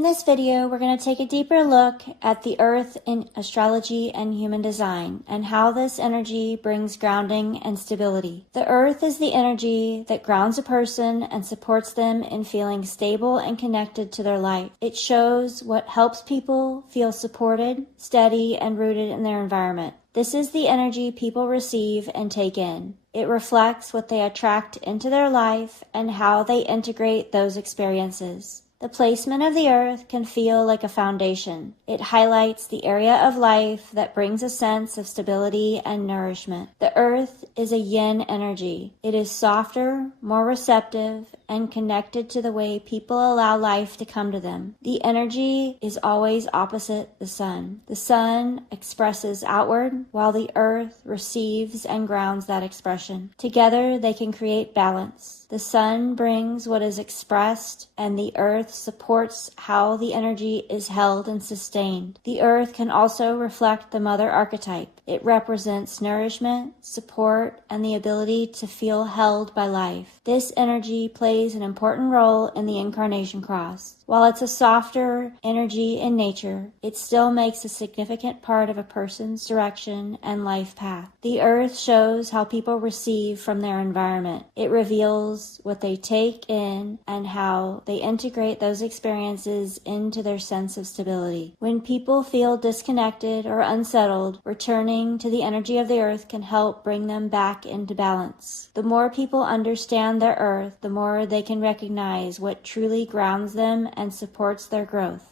In this video, we're going to take a deeper look at the Earth in astrology and human design, and how this energy brings grounding and stability. The Earth is the energy that grounds a person and supports them in feeling stable and connected to their life. It shows what helps people feel supported, steady, and rooted in their environment. This is the energy people receive and take in. It reflects what they attract into their life and how they integrate those experiences. The placement of the Earth can feel like a foundation. It highlights the area of life that brings a sense of stability and nourishment. The Earth is a yin energy. It is softer, more receptive, and connected to the way people allow life to come to them. The energy is always opposite the sun. The sun expresses outward, while the Earth receives and grounds that expression. Together, they can create balance. The sun brings what is expressed, and the Earth supports how the energy is held and sustained. The Earth can also reflect the mother archetype. It represents nourishment, support, and the ability to feel held by life. This energy plays an important role in the Incarnation Cross. While it's a softer energy in nature, it still makes a significant part of a person's direction and life path. The Earth shows how people receive from their environment. It reveals what they take in and how they integrate those experiences into their sense of stability. When people feel disconnected or unsettled, returning to the energy of the Earth can help bring them back into balance. The more people understand their Earth, the more they can recognize what truly grounds them and supports their growth.